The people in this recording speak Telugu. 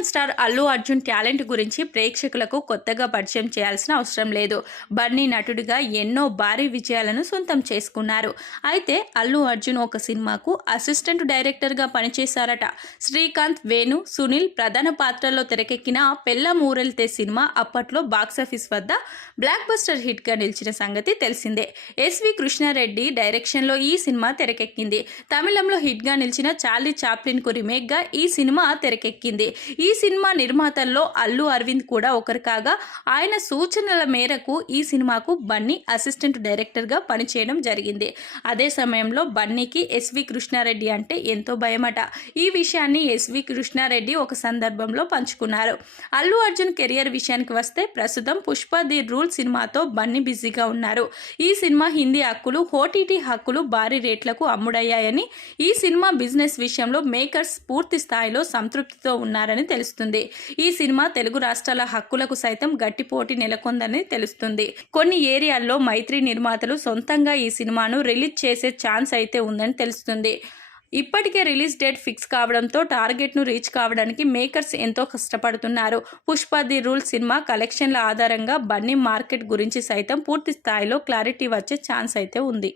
One star Allu Arjun talent గురించి ప్రేక్షకులకు కొత్తగా పరిచయం చేయాల్సిన అవసరం లేదు. బన్నీ నటుడిగా ఎన్నో భారీ విజయాలను సొంతం చేసుకున్నారు. అయితే అల్లు అర్జున్ ఒక సినిమాకు అసిస్టెంట్ డైరెక్టర్గా పనిచేశారట. శ్రీకాంత్, వేణు, సునీల్ ప్రధాన పాత్రల్లో తెరకెక్కిన పెళ్ళాం ఊరెళ్తే సినిమా అప్పట్లో బాక్సాఫీస్ వద్ద బ్లాక్ బస్టర్ హిట్గా నిలిచిన సంగతి తెలిసిందే. ఎస్వి కృష్ణారెడ్డి డైరెక్షన్లో ఈ సినిమా తెరకెక్కింది. తమిళంలో హిట్గా నిలిచిన చార్లీ చాప్లిన్కు రీమేక్గా ఈ సినిమా తెరకెక్కింది. ఈ సినిమా నిర్మాతల్లో అల్లు అరవింద్ కూడా ఒకరు కాగా, ఆయన సూచనల మేరకు ఈ సినిమాకు బన్నీ అసిస్టెంట్ డైరెక్టర్గా పనిచేయడం జరిగింది. అదే సమయంలో బన్నీకి ఎస్వి కృష్ణారెడ్డి అంటే ఎంతో భయమట. ఈ విషయాన్ని ఎస్వి కృష్ణారెడ్డి ఒక సందర్భంలో పంచుకున్నారు. అల్లు అర్జున్ కెరియర్ విషయానికి వస్తే ప్రస్తుతం పుష్ప ది రూల్ సినిమాతో బన్నీ బిజీగా ఉన్నారు. ఈ సినిమా హిందీ హక్కులు, ఓటీటీ హక్కులు భారీ రేట్లకు అమ్ముడయ్యాయని, ఈ సినిమా బిజినెస్ విషయంలో మేకర్స్ పూర్తి స్థాయిలో సంతృప్తితో ఉన్నారని తెలుస్తుంది. ఈ సినిమా తెలుగు రాష్ట్రాల హక్కులకు సైతం గట్టి పోటీ నెలకొందని తెలుస్తుంది. కొన్ని ఏరియాల్లో మైత్రి నిర్మాతలు సొంతంగా ఈ సినిమాను రిలీజ్ చేసే ఛాన్స్ అయితే ఉందని తెలుస్తుంది. ఇప్పటికే రిలీజ్ డేట్ ఫిక్స్ కావడంతో టార్గెట్ను రీచ్ కావడానికి మేకర్స్ ఎంతో కష్టపడుతున్నారు. పుష్ప ది రూల్ సినిమా కలెక్షన్ల ఆధారంగా బన్నీ మార్కెట్ గురించి సైతం పూర్తి స్థాయిలో క్లారిటీ వచ్చే ఛాన్స్ అయితే ఉంది.